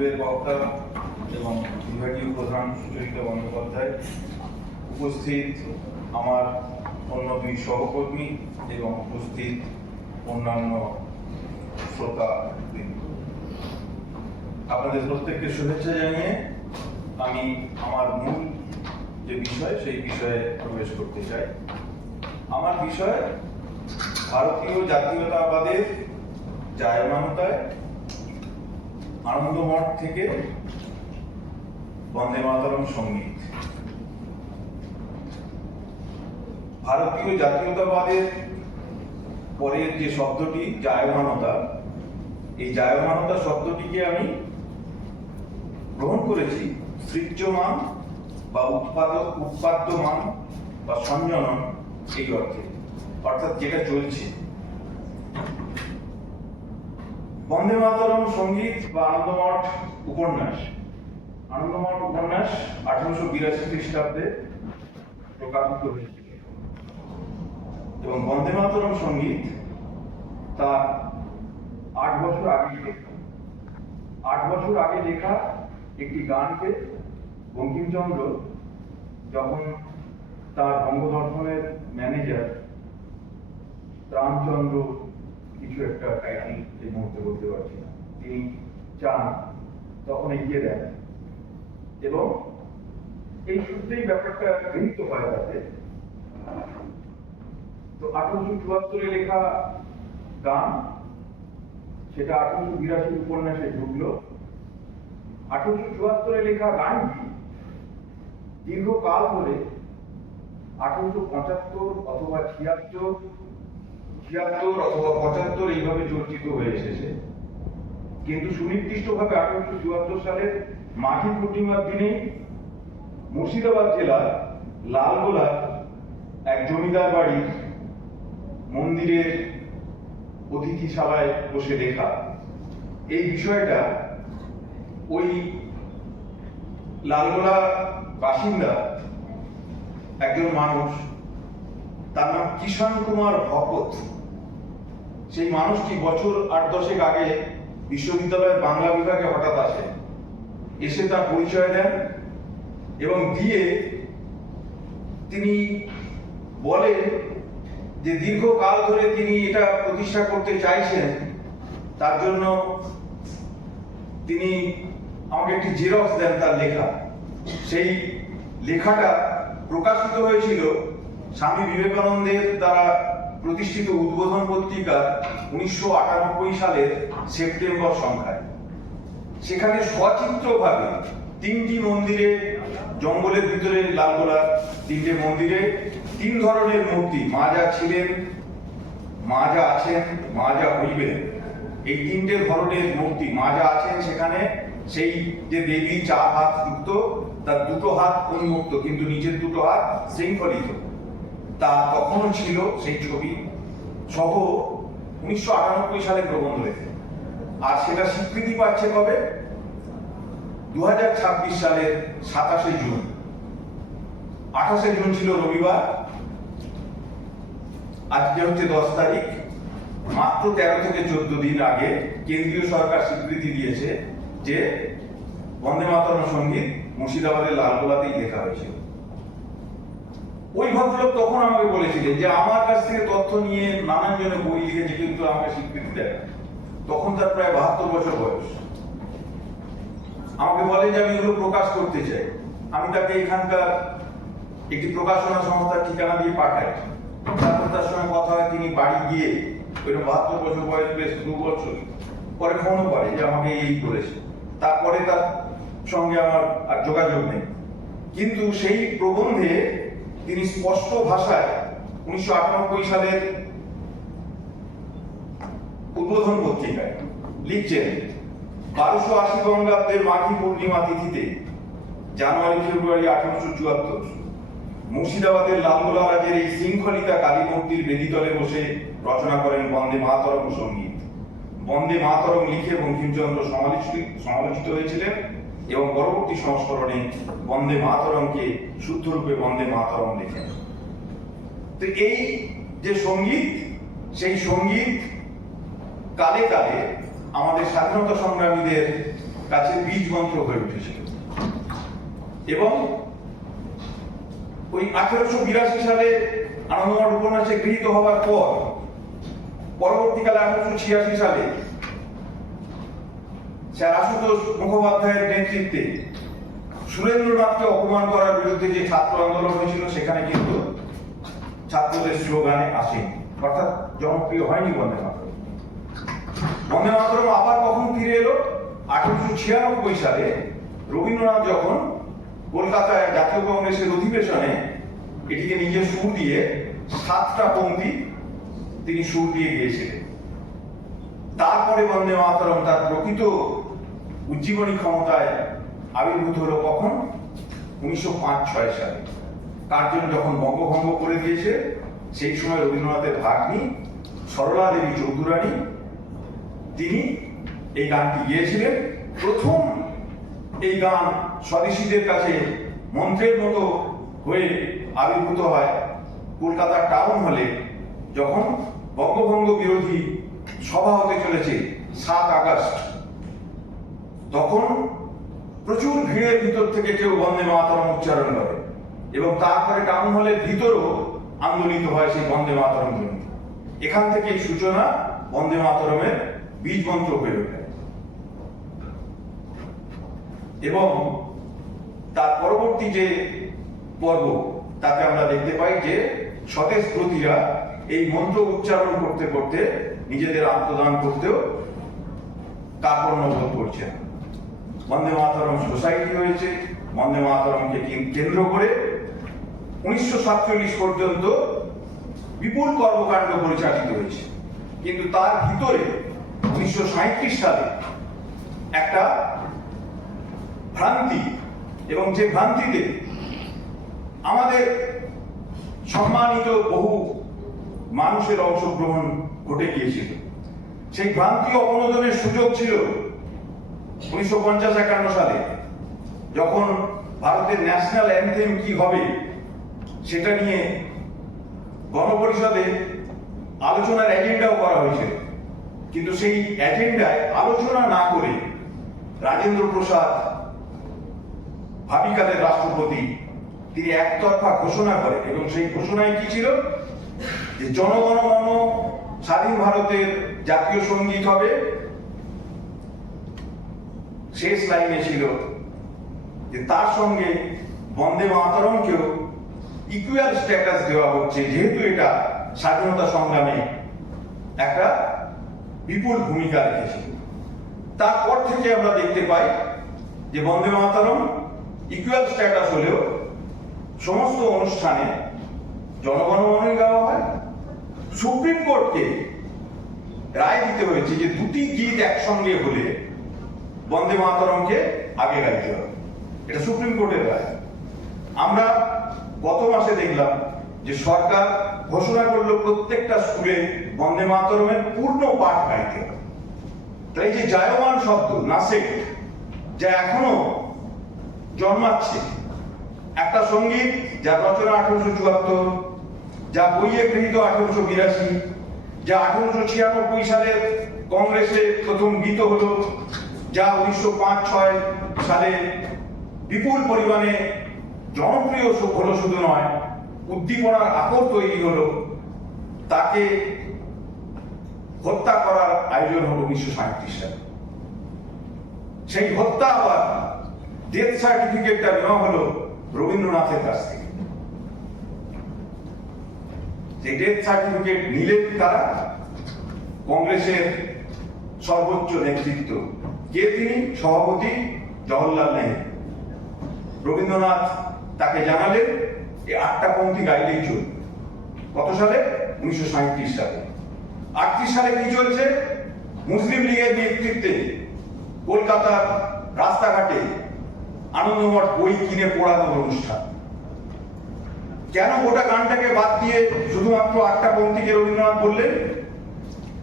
পূর্বের বক্তা এবং বিভাগীয় প্রধান সুচরিতা বন্দ্যোপাধ্যায়, উপস্থিত আমার অন্য দুই সহকর্মী এবং উপস্থিত অন্যান্য শ্রোতা, আপনাদের প্রত্যেককে শুভেচ্ছা জানিয়ে আমি আমার মূল যে বিষয় সেই বিষয়ে প্রবেশ করতে চাই। আমার বিষয় ভারতীয় জাতীয়তাবাদের জায়মানতায় আনন্দমঠ থেকে বন্দে মাতরম সঙ্গীত। ভারতীয় জাতীয়তাবাদের পরের যে শব্দটি জায়মানতা, এই জায়মানতা শব্দটিকে আমি গ্রহণ করেছি সৃজ্যমান বা উৎপাদ্যমান বা সঞ্জনন এই অর্থে, অর্থাৎ যেটা চলছে। বন্দে মাতরম সঙ্গীত বা আনন্দমঠ উপন্যাস 1882 খ্রিস্টাব্দে প্রকাশিত হয়েছিল এবং বন্দে মাতরম সঙ্গীত তা 8 বছর আগে লেখা একটি গানকে বঙ্কিমচন্দ্র যখন তার বঙ্গদর্শনের ম্যানেজার রামচন্দ্র কিছু একটা টাইটেল এই মুহূর্তে বলতে পারছি না, তিনি চান তখন এগিয়ে দেন এবং এই সূত্রেই ব্যাপারটা গৃহীত হয় তাতে। তো 1874 লেখা গান সেটা 1882 উপন্যাসে ঢুকলো। 1874 লেখা গানটি দীর্ঘকাল ধরে 1875 অথবা 76 অথবা 75 এইভাবে চর্চিত হয়ে এসেছে, কিন্তু সুনির্দিষ্টভাবে 1874 সালের মাঘী পূর্ণিমার দিনেই মুর্শিদাবাদ জেলার লালগোলার এক জমিদার বাড়ির মন্দিরের অতিথিশালায় বসে লেখা। এই বিষয়টা ওই লালগোলা বাসিন্দা একজন মানুষ, তার নাম কিষাণ কুমার ভকত, সেই মানুষটি বছর 8-10 আগে বিশ্ববিদ্যালয়ের বাংলা বিভাগে হঠাৎ আসে, এসে তার পরিচয় দেন এবং দিয়ে তিনি বলেন যে দীর্ঘকাল ধরে তিনি এটা প্রতিষ্ঠা করতে চাইছেন, তার জন্য তিনি আমাকে একটি জেরক্স দেন তার লেখা। সেই লেখাটা প্রকাশিত হয়েছিল স্বামী বিবেকানন্দের দ্বারা প্রতিষ্ঠিত উদ্বোধন পত্রিকা 1998 সালের সেপ্টেম্বর সংখ্যায়। সেখানে সচিত্রভাবে 3টি মন্দিরে, জঙ্গলের ভিতরে লালগোলার 3টে মন্দিরে 3 ধরনের মূর্তি, মা যা ছিলেন, মা যা আছেন, মা যা হইবেন, এই 3টে ধরনের মূর্তি। মা যা আছেন সেখানে সেই যে দেবী 4 হাত যুক্ত, তার 2টো হাত উন্মুক্ত কিন্তু নিচের 2টো হাত শৃঙ্খলিত, তা তখনও ছিল সেই ছবি সহ 1998 সালে প্রবন্ধ হয়েছে। আর সেটা স্বীকৃতি পাচ্ছে কবে? 2026 সালের 27 জুন। 28 জুন ছিল রবিবার, আজকে হচ্ছে 10 তারিখ। মাত্র 13 থেকে 14 দিন আগে কেন্দ্রীয় সরকার স্বীকৃতি দিয়েছে যে বন্দে মাতরম সঙ্গীত মুর্শিদাবাদের লালগোলাতেই লেখা হয়েছিল। ওই ভদ্রলোক তখন আমাকে বলেছিলেন যে আমার কাছ থেকে তথ্য নিয়ে নানান জনে বই লিখেছে কিন্তু আমাকে স্বীকৃতি দেয়। তখন তার প্রায় 72 বছর বয়স। আমাকে বলে যে আমি এগুলো প্রকাশ করতে চাই। আমি তাকে এখানকার একটি প্রকাশনা সংস্থার ঠিকানা দিয়ে পাঠাই। তারপর তার সঙ্গে কথা হয়, তিনি বাড়ি গিয়ে ওই 72 বছর বয়স, বেশ 2 বছর পরে ফোনও করে যে আমাকে এই করেছে। তারপরে তার সঙ্গে আমার আর যোগাযোগ নেই। কিন্তু সেই প্রবন্ধে তিনি স্পষ্ট ভাষায় 1998 সালের উদ্বোধন পত্রিকায় লিখছেন, 1280 বঙ্গাব্দের মাঘী পূর্ণিমা তিথিতে জানুয়ারি-ফেব্রুয়ারি 1874 মুর্শিদাবাদের লালগোলা রাজের এই শৃঙ্খলিতা কালী মূর্তির বেদিতলে বসে রচনা করেন বন্দে মাতরম সঙ্গীত। বন্দে মাতরম লিখে বঙ্কিমচন্দ্র সমালোচিত হয়েছিলেন এবং পরবর্তী সংস্করণে বন্দে মাতরমকে শুদ্ধরূপে বন্দে মাতরম লেখেন। তো এই যে সঙ্গীত, সেই সঙ্গীত কালে কালে আমাদের স্বাধীনতা সংগ্রামীদের কাছে বীজ মন্ত্র হয়ে উঠেছিল। এবং ওই 1882 সালে আনন্দমঠ উপন্যাসে গৃহীত হওয়ার পর পরবর্তীকালে 1886 সালে স্যার আশুতোষ মুখোপাধ্যায়ের নেতৃত্বে সুরেন্দ্রনাথকে অপমান করার বিরুদ্ধে যে ছাত্র আন্দোলন হয়েছিল, সেখানে কিন্তু ছাত্রদের স্লোগানে আসেন, অর্থাৎ জনপ্রিয় হয়নি বন্দে মাতরম। বন্দে মাতরম আবার কখন ফিরে এলো? 1896 সালে রবীন্দ্রনাথ যখন কলকাতায় জাতীয় কংগ্রেসের অধিবেশনে এটিকে নিজের সুর দিয়ে 7টা পংক্তি তিনি সুর দিয়ে গিয়েছিলেন। তারপরে বন্দে মাতরম তার প্রকৃত উজ্জীবনী ক্ষমতায় আবির্ভূত হলো কখন? 1905-06 সালে। কার্জন যখন বঙ্গভঙ্গ করে দিয়েছে, সেই সময় রবীন্দ্রনাথের ভাগ্নী সরলা দেবী চৌধুরানী তিনি এই গানটি গিয়েছিলেন। প্রথম এই গান স্বদেশীদের কাছে মন্ত্রের মতো হয়ে আবির্ভূত হয় কলকাতা টাউন হলে, যখন বঙ্গভঙ্গ বিরোধী সভা হতে চলেছে 7 আগস্ট। তখন প্রচুর ভিড়ের ভিতর থেকে কেউ বন্দে মাতরম উচ্চারণ করে এবং তারপরে টাউন হলের ভিতরও আন্দোলিত হয় সেই বন্দে মাতরম ধ্বনি। এখান থেকেই সূচনা বন্দে মাতরমের বীজ মন্ত্র হয়ে ওঠে। এবং তার পরবর্তী যে পর্ব, তাতে আমরা দেখতে পাই যে স্বদেশপ্রতীরা এই মন্ত্র উচ্চারণ করতে করতে নিজেদের আত্মদান করতেও কার্পণ্য বোধ করছে। বন্দে মাতরম সোসাইটি হয়েছে। বন্দে মাতরমকে কেন্দ্র করে 1947 পর্যন্ত বিপুল কর্মকাণ্ড পরিচালিত হয়েছে। কিন্তু তার ভিতরে 1937 সালে একটা ভ্রান্তি, এবং যে ভ্রান্তিতে আমাদের সম্মানিত বহু মানুষের অংশগ্রহণ ঘটে গিয়েছিল, সেই ভ্রান্তি অপনোদনের সুযোগ ছিল 1950-51 সালে, যখন ভারতের ন্যাশনাল অ্যানথেম কি হবে সেটা নিয়ে গণপরিষদে আলোচনার এজেন্ডাও করা হয়েছিল। কিন্তু সেই এজেন্ডায় আলোচনা না করে রাজেন্দ্র প্রসাদ, ভাবিকালের রাষ্ট্রপতি, তিনি একতরফা ঘোষণা করেন। এবং সেই ঘোষণায় কি ছিল? যে জনগণ মন স্বাধীন ভারতের জাতীয় সঙ্গীত হবে। শেষ লাইনে ছিল যে তার সঙ্গে বন্দে মাতরমকেও ইকুয়াল স্ট্যাটাস দেওয়া হচ্ছে, যেহেতু এটা স্বাধীনতা সংগ্রামে একটা বিপুল ভূমিকা রেখেছিল। তারপর থেকে আমরা দেখতে পাই যে বন্দে মাতরম ইকুয়াল স্ট্যাটাস হলেও সমস্ত অনুষ্ঠানে জনগণমনই গাওয়া হয়। সুপ্রিম কোর্টকে রায় দিতে হয়েছে যে দুটি গীত একসঙ্গে হলে বন্দে মাতরমকে আগে গাইতে হবে। এটা সুপ্রিম কোর্টের রায়। আমরা গত মাসে দেখলাম যে সরকার ঘোষণা করলো প্রত্যেকটা স্কুলে বন্দে মাতরমের পূর্ণ পাঠ গাইতে হবে। তাই যে জায়মান শব্দ নাসেক, যা এখনো জন্মাচ্ছে, একটা সঙ্গীত যা রচনা 1874, যা বইয়ে গৃহীত 1882, যা 1896 সালের কংগ্রেসে প্রথম গীত হলো, যা 1905-06 সালে বিপুল পরিমাণে জনপ্রিয় হলো, শুধু নয় উদ্দীপনার আকর তৈরি হলো, তাকে হত্যা করার আয়োজন হলো 1937 সালে। সেই হত্যা আবার ডেথ সার্টিফিকেটটা নেওয়া হলো রবীন্দ্রনাথের কাছ থেকে। সেই ডেথ সার্টিফিকেট নিলেন তারা, কংগ্রেসের সর্বোচ্চ নেতৃত্ব। কে তিনি? সভাপতি জওহরলাল নেহেরু। রবীন্দ্রনাথ তাকে জানালেন এই 8টা পংক্তি গাইলেই চলবে। কত সালে? 1937 সালে। 38 সালে কি চলছে? মুসলিম লীগের নেতৃত্বে কলকাতার রাস্তাঘাটে আনন্দমঠ বই কিনে পড়ানোর অনুষ্ঠান। কেন গোটা গানটাকে বাদ দিয়ে শুধুমাত্র 8টা পংক্তিকে রবীন্দ্রনাথ বললেন?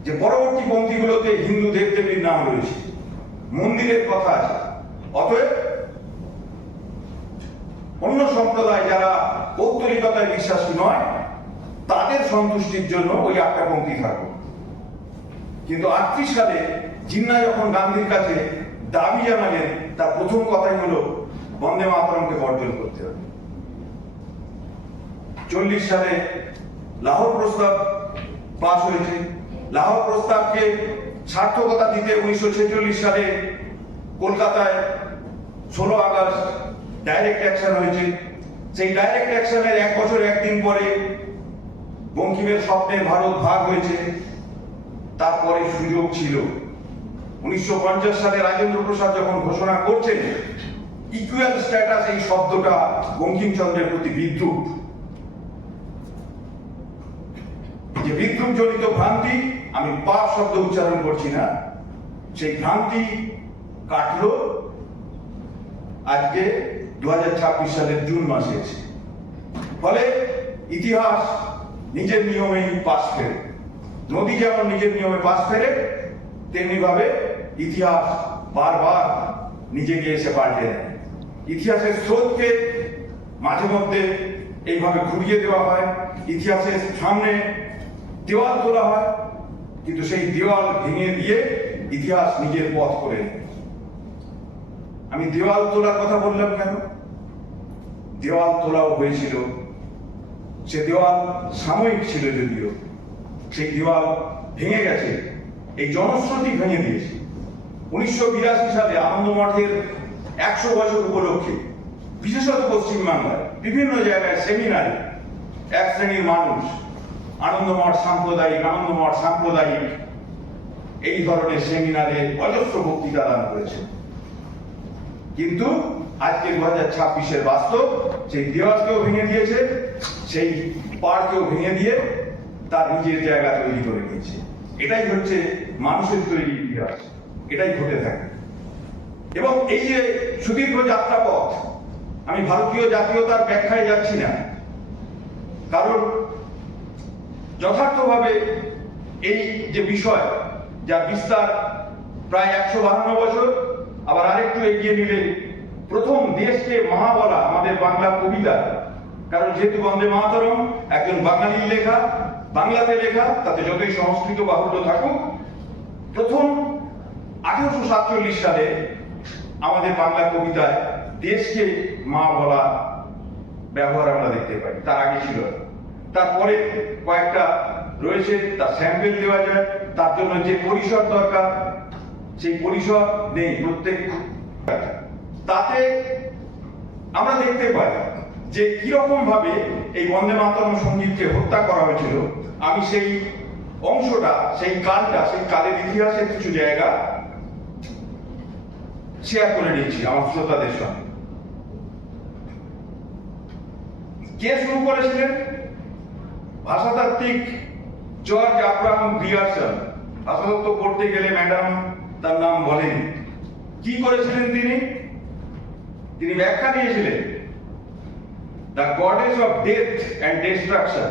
যে পরবর্তী পংক্তিগুলোতে হিন্দু দেবদেবীর নাম রয়েছে, মন্দিরের কথা আছে, অতএব অন্য সম্প্রদায় যারা পৌত্তলিকতায় বিশ্বাসী নয়, তাদের সন্তুষ্টির জন্য ওই 8টা পংক্তি থাকবে। কিন্তু 38 সালে জিন্না যখন গান্ধীর কাছে দাবি জানালেন, তার প্রথম কথাই হলো বন্দে মাতরমকে বর্জন করতে হবে। 40 সালে লাহোর প্রস্তাব পাস হয়েছে। লাহোর প্রস্তাবকে সার্থকতা দিতে 1946 সালে কলকাতায় 16 আগস্ট ডাইরেক্ট অ্যাকশন হয়েছে। সেই ডাইরেক্ট অ্যাকশনের 1 বছর 1 দিন পরে বঙ্কিমের স্বপ্নের ভারত ভাগ হয়েছে। তারপরে সুযোগ ছিল 1950 সালে রাজেন্দ্র প্রসাদ যখন ঘোষণা করছেন ইকুয়াল স্ট্যাটাস, এই শব্দটা বঙ্কিমচন্দ্রের প্রতি বিদ্রুপ, যে বিদ্রুপ জনিত ভ্রান্তি, আমি পাপ শব্দ উচ্চারণ করছি না, সেই ভ্রান্তি কাটলো আজকে 2026 সালের জুন মাসে এসে। ফলে ইতিহাস নিজের নিয়মেই পাশ ফেরে। নদী যেমন নিজের নিয়মে পাশ ফেরে, তেমনি ভাবে ইতিহাস বারবার নিজেকে এসে পাল্টে দেয়। ইতিহাসের স্রোতকে মাঝে মধ্যে এইভাবে ঘুরিয়ে দেওয়া হয়, ইতিহাসের সামনে দেওয়াল তোলা হয়, কিন্তু সেই দেওয়াল ভেঙে দিয়ে ইতিহাস নিজের পথ করে নেয়। আমি দেওয়াল তোলার কথা বললাম কেন? দেওয়াল তোলাও হয়েছিল, সে দেওয়াল সাময়িক ছিল যদিও, সেই দেওয়াল ভেঙে গেছে, এই জনশ্রুতি ভেঙে দিয়েছে। 1982 সালে আনন্দমঠের 100 বছর উপলক্ষে বিশেষত পশ্চিমবাংলায় বিভিন্ন জায়গায় সেমিনারে এক শ্রেণীর মানুষ আনন্দমঠ সাম্প্রদায়িক এই ধরনের সেমিনারে অজস্র বক্তৃতা দান করেছে। কিন্তু আজকে 2026-এর বাস্তব সেই দেওয়ালকেও ভেঙে দিয়েছে, সেই পাড়কেও ভেঙে দিয়ে তার নিজের জায়গা তৈরি করে নিয়েছে। এটাই হচ্ছে মানুষের তৈরি ইতিহাস, এটাই ঘটে থাকে। এবং এই যে সুদীর্ঘ যাত্রাপথ, আমি ভারতীয় জাতীয়তার ব্যাখ্যায় যাচ্ছি না, কারণ যথার্থভাবে এই যে বিষয়, যার বিস্তার প্রায় 152 বছর, আবার আরেকটু এগিয়ে নিলে প্রথম দেশকে মা বলা আমাদের বাংলা কবিতা, কারণ যেহেতু বন্দে মাতরম একজন বাঙালির লেখা, বাংলাতে লেখা, তাতে যতই সংস্কৃত বাহুল্য থাকুক, প্রথম 1847 সালে আমাদের বাংলা কবিতায় দেশকে মা বলা ব্যবহার আমরা দেখতে পাই। তার আগে ছিল, তারপরে কয়েকটা রয়েছে, তার স্যাম্পেল দেওয়া যায়। তার জন্য যে পরিসর দরকার সেই পরিসর নেই প্রত্যেক। তাতে আমরা দেখতে পাই যে কিরকম ভাবে এই বন্দে মাতরম সঙ্গীতকে হত্যা করা হয়েছিল। আমি সেই অংশটা, সেই কালটা, সেই কালের ইতিহাসের কিছু জায়গা শেয়ার করে নিয়েছি আমার শ্রোতাদের সঙ্গে। কে শুরু করেছিলেন? ভাষাতাত্ত্বিক জর্জ আব্রাহাম গ্রিয়ারসন। ভাষাতত্ত্ব পড়তে গেলে ম্যাডাম তার নাম বলেন। কি করেছিলেন তিনি? তিনি ব্যাখ্যা দিয়েছিলেন the goddess of death and destruction.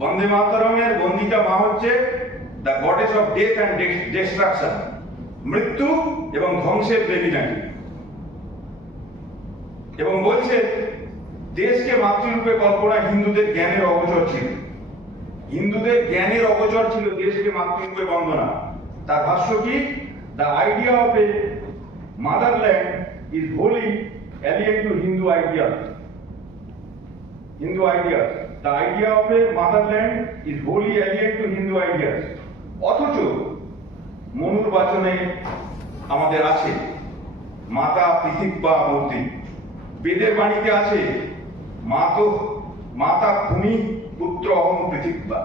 বন্দে মাতরমের বন্দিতা মা হচ্ছে the goddess of death and destruction, মৃত্যু এবং ধ্বংসের দেবী নাকি। এবং বলছে দেশকে মাতৃরূপে কল্পনা হিন্দুদের জ্ঞানের অগোচর ছিল। হিন্দুদের জ্ঞানের অগোচর ছিল দেশকে মাতৃরূপে বন্দনা। তার ভাষ্য কি? The idea of a motherland is wholly alien to Hindu ideas. The idea of a motherland is wholly alien to Hindu ideas. অথচ মনুর বাচনে আমাদের আছে মাতা পৃথিব্যা মূর্তি। বেদের বাণীতে আছে মাতা ভূমি পুত্র অহং পৃথিব্যা।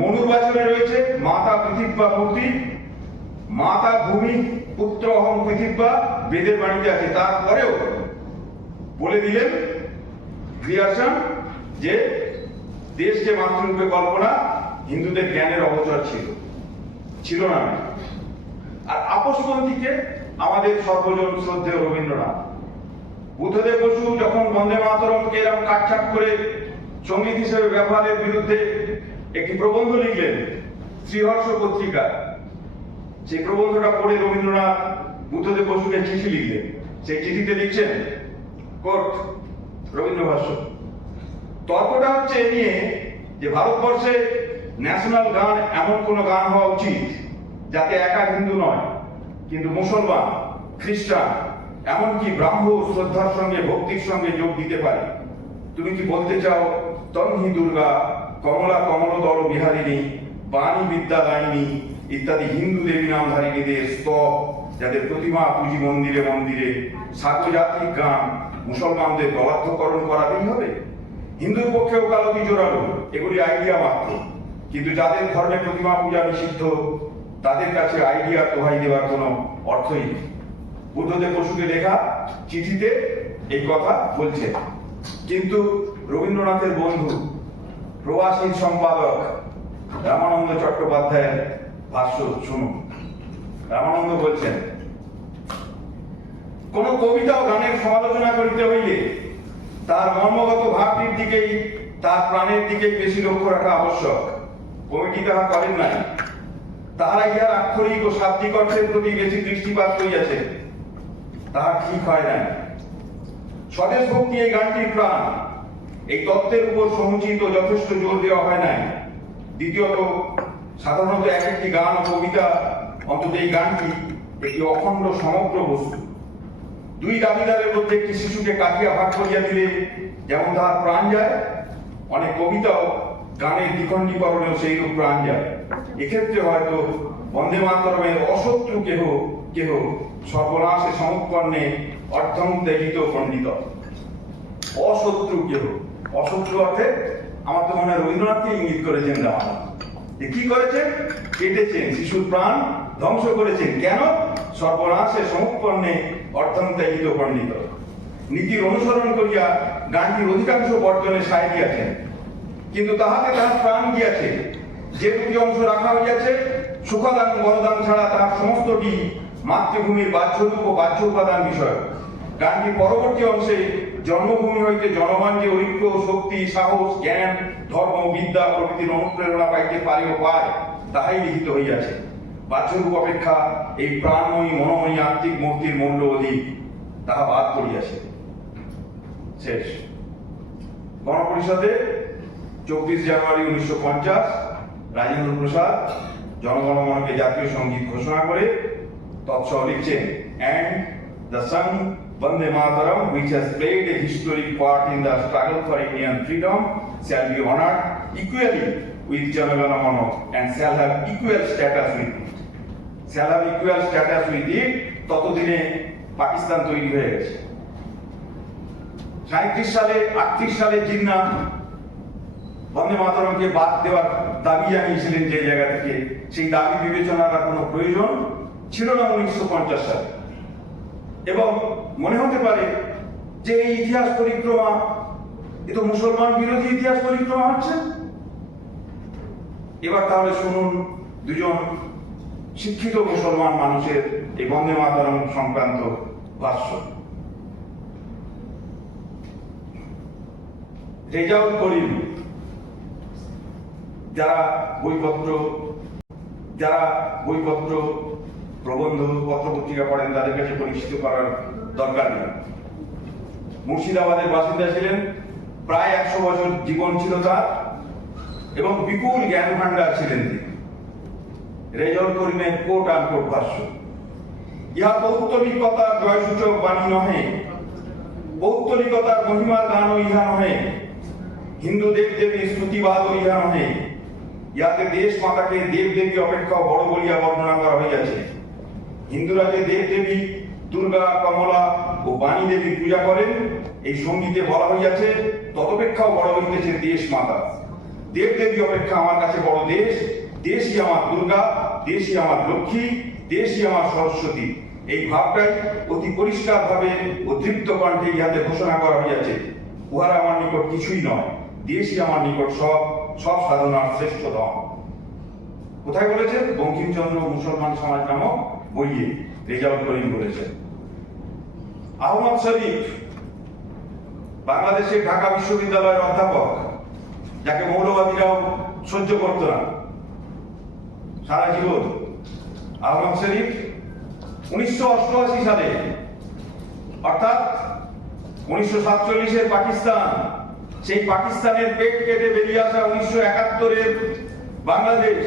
মনুর বাচনে রয়েছে মাতা পৃথিব্যা মূর্তি, মাতা ভূমি পুত্র অহং পৃথিব্যা, বেদের বাণীতে আছে। তারপরেও বলে দিলেন গ্রিয়ারসন যে দেশকে মাতৃরূপে কল্পনা হিন্দুদের জ্ঞানের অগোচর ছিল না। আর আপসপন্থীকে আমাদের সর্বজন শ্রদ্ধেয় রবীন্দ্রনাথ। বুদ্ধদেব বসু যখন বন্দে মাতরমকে এরকম কাটছাট করে সঙ্গীত হিসেবে ব্যবহারের বিরুদ্ধে একটি প্রবন্ধ লিখলেন শ্রীহর্ষ পত্রিকা, সেই প্রবন্ধটা পড়ে রবীন্দ্রনাথ বুদ্ধদেব বসুকে চিঠি লিখলেন। সেই চিঠিতে লিখছেন কোট রবীন্দ্রভাষ্য। তর্কটা হচ্ছে এ নিয়ে যে ভারতবর্ষে ন্যাশনাল গান এমন কোন গান হওয়া উচিত যাতে একা হিন্দু নয়, কিন্তু মুসলমান, খ্রিস্টান, এমনকি ব্রাহ্ম শ্রদ্ধার সঙ্গে ভক্তির সঙ্গে যোগ দিতে পারে। তুমি কি বলতে চাও তন্হি দুর্গা, কমলা কমলদল বিহারিণী, বাণী বিদ্যাদায়িনী ইত্যাদি হিন্দু দেবী নামধারিণীদের স্তব, যাদের প্রতিমা পুঁজি মন্দিরে মন্দিরে, সার্বজাতিক গান মুসলমানদের বরাদ্দকরণ করাতেই হবে? হিন্দুর পক্ষেও কালতি জোরালো, এগুলি আইডিয়া মাত্র। কিন্তু যাদের ধর্মে প্রতিমা পূজা নিষিদ্ধ, তাদের কাছে আইডিয়া দোহাই দেওয়ার কোনো অর্থই নেই। বুদ্ধদেব বসুকে লেখা চিঠিতে এই কথা বলছে। কিন্তু রবীন্দ্রনাথের বন্ধু প্রবাসী সম্পাদক রামানন্দ চট্টোপাধ্যায়ের ভাষ্য শুনুন। রামানন্দ বলছেন, কোন কবিতা ও গানের সমালোচনা করিতে হইলে তার মর্মগত ভাবটির দিকেই, তার প্রাণের দিকেই বেশি লক্ষ্য রাখা আবশ্যক। কমিটি তাহা করেন নাই। তাহারা ইহার আক্ষরিক ও শাব্দিক অর্থের প্রতি বেশি দৃষ্টিপাত করিয়াছে, তাহা ঠিক হয় নাই। স্বদেশ ভক্তি এই গানটির প্রাণ, এই তত্ত্বের উপর সমুচিত যথেষ্ট জোর দেওয়া হয় নাই। দ্বিতীয়ত, সাধারণত এক একটি গান ও কবিতা, অন্তত এই গানটি একটি অখণ্ড সমগ্র বস্তু। দুই দাবিদারের মধ্যে একটি শিশুকে কাটিয়া ভাগ করিয়া দিলে যেমন তাহার প্রাণ যায়, অনেক কবিতাও গানের দ্বিখণ্ডীকরণেও সেইরূপ প্রাণ যায়। এক্ষেত্রে হয়তো বন্দে মাতরমের অশত্রু কেহ কেহ সর্বনাশে সমুৎপন্নে অর্ধং ত্যাজিত পণ্ডিত। অশত্রু কেহ, অশত্রু অর্থে আমার তো মনে হয় রবীন্দ্রনাথকে ইঙ্গিত করেছেন রামানন্দ। যে কি করেছেন? কেটেছেন, শিশুর প্রাণ ধ্বংস করেছেন। কেন? সর্বনাশে সমুৎপন্নে অর্ধং ত্যাজিত পণ্ডিত। নীতির অনুসরণ করিয়া গানটির অধিকাংশ বর্জনে সায় দিয়াছেন, কিন্তু তাহাতে তাহার প্রাণ গিয়াছে। যে দুটি অংশ রাখা হইয়াছে, সুখদান বরদান ছাড়া তাহার সমস্তটি মাতৃভূমির বাহ্যরূপ ও বাহ্য উপাদান বিষয়। গানটির পরবর্তী অংশে জন্মভূমি হইতে জনগণ যে ঐক্য, শক্তি, সাহস, জ্ঞান, ধর্ম, বিদ্যা প্রভৃতির অনুপ্রেরণা পাইতে পারে ও পায়, তাহাই লিখিত হইয়াছে। বাহ্যরূপ অপেক্ষা এই প্রাণময়ী মনোময়ী আত্মিক মূর্তির মূল্য অধিক, তাহা বাদ করিয়াছে। শেষ। গণপরিষদে 24 জানুয়ারি 1950 রাজেন্দ্র প্রসাদ জনগণমনকে জাতীয় সঙ্গীত ঘোষণা করে তৎসহ লিখছেন, and the song Vande Mataram, which has played a historic part in the struggle for Indian freedom, shall be honored equally with Jana Gana Mana and shall have equal status with it. Shall have equal status with it. ততদিনে পাকিস্তান তৈরি হয়ে গেছে। 37 সালে 38 সালে জিন্না বন্দে মাতরমকে বাদ দেওয়ার দাবি জানিয়েছিলেন যে জায়গা থেকে, সেই দাবি বিবেচনার কোনো প্রয়োজন ছিল না 1950 সালে। এবং মনে হতে পারে যে এই ইতিহাস পরিক্রমা, এ তো মুসলমান বিরোধী ইতিহাস পরিক্রমা হচ্ছে। এবার তাহলে শুনুন দুজন শিক্ষিত মুসলমান মানুষের এই বন্দে মাতরম সংক্রান্ত ভাষ্য। রেজাউল করিম, যারা বইপত্র প্রবন্ধ পত্র পত্রিকা পড়েন, তাদের কাছে পরিচিত করার দরকার নেই। মুর্শিদাবাদের বাসিন্দা ছিলেন, প্রায় 100 বছর জীবন ছিল তার, এবং বিপুল জ্ঞান ভান্ডার ছিলেন তিনি। রেজাউল করিমের কোট আনকোট ভাষ্য, ইহা পৌত্তলিকতার জয়সূচক বাণী নহে, পৌত্তলিকতার মহিমার গানও ইহা নহে, হিন্দু দেব দেবীর স্তুতিবাদও ইহা নহে। ইহাতে দেশ মাতাকে দেব দেবী অপেক্ষা বড় বলিয়া বর্ণনা করা হইয়াছে। হিন্দুরা যে দেব দেবী দুর্গা, কমলা ও বাণী দেবী পূজা করেন, এই সঙ্গীতে বলা হইয়াছে ততপেক্ষাও বড় হইতেছে দেশ মাতা। দেব দেবী অপেক্ষা আমার কাছে বড় দেশ, দেশই আমার দুর্গা, দেশই আমার লক্ষ্মী, দেশই আমার সরস্বতী। এই ভাবটাই অতি পরিষ্কার ভাবে ও তৃপ্ত কণ্ঠে ইহাতে ঘোষণা করা হইয়াছে। উহারা আমার নিকট কিছুই নয়, দেশই আমার নিকট সব সাধনার শ্রেষ্ঠ ধন। কোথায় বলেছেন? বঙ্কিমচন্দ্র মুসলমান সমাজ নামক বইয়ে রেজাউল করিম বলেছেন। আহমদ শরীফ বাংলাদেশের ঢাকা বিশ্ববিদ্যালয়ের অধ্যাপক, যাকে মৌলবাদীরাও সহ্য করত না সারা জীবন। আহমদ শরীফ 1988 সালে, অর্থাৎ 1947-এর পাকিস্তান, সেই পাকিস্তানের পেট কেটে বেরিয়ে আসা 1971-এর বাংলাদেশ,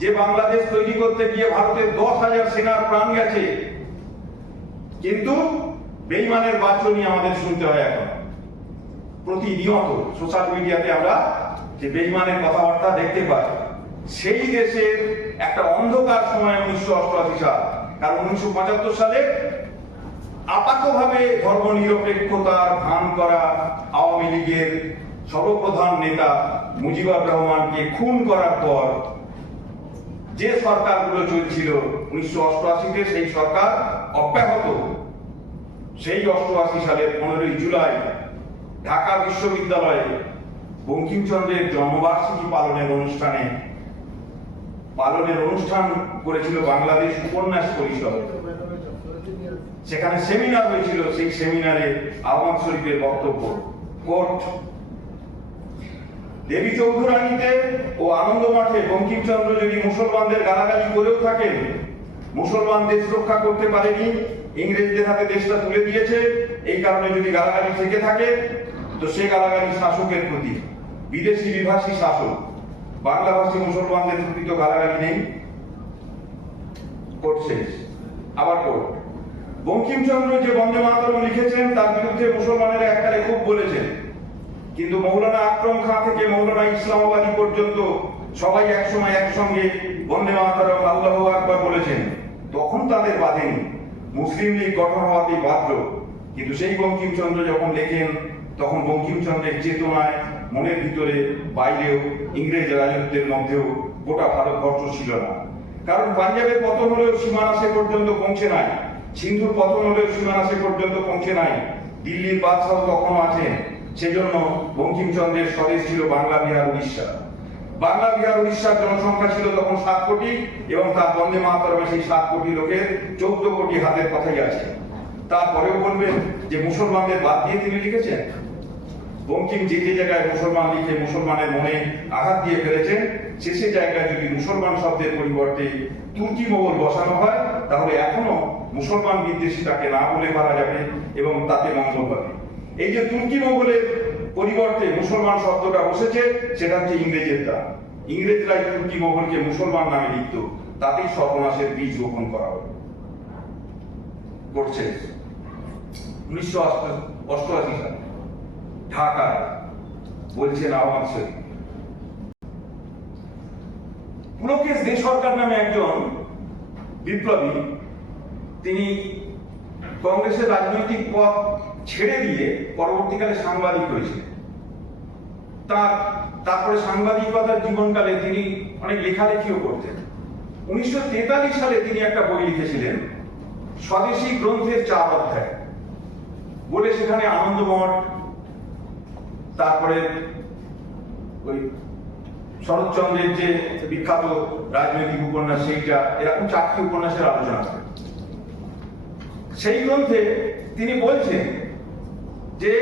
যে বাংলাদেশ তৈরি করতে গিয়ে ভারতের 10,000 সেনার প্রাণ গেছে, কিন্তু বেঈমানের বাচনি আমাদের শুনতে হয় এখন প্রতিনিয়ত সোশ্যাল মিডিয়াতে আমরা যে বেঈমানের কথাবার্তা দেখতে পাই। সেই দেশের একটা অন্ধকার সময় 1988 সাল, কারণ 1975 সালে আপাতভাবে ধর্মনিরপেক্ষতার ভান করা আওয়ামী লীগের সর্বপ্রধান নেতা মুজিবুর রহমানকে খুন করার পর যে সরকারগুলো চলছিল 1988-তে, সেই সরকার অব্যাহত। সেই 88 সালের 15ই জুলাই ঢাকা বিশ্ববিদ্যালয়ে বঙ্কিমচন্দ্রের জন্মবার্ষিকী পালনের অনুষ্ঠান করেছিল বাংলাদেশ উপন্যাস পরিষদ। সেখানে সেমিনার হয়েছিল, সেই সেমিনারে আহমদ শরীফের বক্তব্য কোট, দেবী চৌধুরানীতে ও আনন্দ মাঠে বঙ্কিমচন্দ্র যদি মুসলমানদের গালাগালি করেও থাকেন, মুসলমান দেশ রক্ষা করতে পারেনি, ইংরেজদের হাতে দেশটা তুলে দিয়েছে, এই কারণে যদি গালাগালি থেকে থাকে তো সে গালাগালি শাসকের প্রতি, বিদেশি বিভাষী শাসক, বাংলাভাষী মুসলমানদের প্রতি তো গালাগালি নেই। কোট শেষ। আবার কোট, বঙ্কিমচন্দ্র যে বন্দে মাতরম লিখেছেন তার বিরুদ্ধে মুসলমানেরা এককালে খুব বলেছেন, কিন্তু মৌলানা আকরম খাঁ থেকে মৌলানা ইসলামাবাদী পর্যন্ত সবাই একসময় একসঙ্গে বন্দে মাতরম আল্লাহু আকবার বলেছেন, তখন তাদের বাধেনি, মুসলিম লীগ গঠন হওয়াতেই বাধ্য। কিন্তু সেই বঙ্কিমচন্দ্র যখন লেখেন তখন বঙ্কিমচন্দ্রের চেতনায় মনের ভিতরে বাইরেও ইংরেজ রাজত্বের মধ্যেও গোটা ভারতবর্ষ ছিল না। কারণ পাঞ্জাবের পতন হলেও সীমানা সে পর্যন্ত পৌঁছে নাই, সিন্ধুর পতন হলেও সীমানা সে পর্যন্ত পৌঁছে নাই, দিল্লির বাদশাহ তখনও আছেন। সেজন্য বঙ্কিমচন্দ্রের স্বদেশ ছিল বাংলা, বিহার, উড়িষ্যা। বাংলা, বিহার, উড়িষ্যার জনসংখ্যা ছিল তখন 7 কোটি, এবং তার বন্দে মাতরমে সেই 7 কোটি লোকের 14 কোটি হাতের কথাই আছে। তারপরেও বলবেন যে মুসলমানদের বাদ দিয়ে তিনি লিখেছেন। বঙ্কিম যে যে জায়গায় মুসলমান লিখে মুসলমানের মনে আঘাত দিয়ে ফেলেছেন, সে জায়গায় যদি মুসলমান শব্দের পরিবর্তে তুর্কি মোগল বসানো হয়, তাহলে এখনো মুসলমান বিদ্বেষী তাকে না বলে পারা যাবে এবং তাতে মঙ্গল হবে। এই যে তুর্কি মোগলের পরিবর্তে মুসলমান শব্দটা বসেছে, সেটা হচ্ছে ইংরেজের দান। ইংরেজরাই তুর্কি মোগলকে মুসলমান নামে লিখত, তাতেই সর্বনাশের বীজ রোপণ করা হবে। করছে 1988 সালে ঢাকায় বলছেন আহমদ শরীফ। পুলকেশ দে সরকার নামে একজন বিপ্লবী, তিনি কংগ্রেসের রাজনৈতিক পথ ছেড়ে দিয়ে পরবর্তীকালে সাংবাদিক হয়েছিলেন। তারপরে সাংবাদিকতার জীবনকালে তিনি অনেক লেখালেখিও করতেন। 1943 সালে তিনি একটা বই লিখেছিলেন, স্বদেশী গ্রন্থের 4 অধ্যায় বলে। সেখানে আনন্দমঠ, তারপরে ওই শরৎচন্দ্রের যে বিখ্যাত রাজনৈতিক উপন্যাস সেইটা, এরকম 4টি উপন্যাসের আলোচনা করেন। সেই গ্রন্থে তিনি বলছেন যে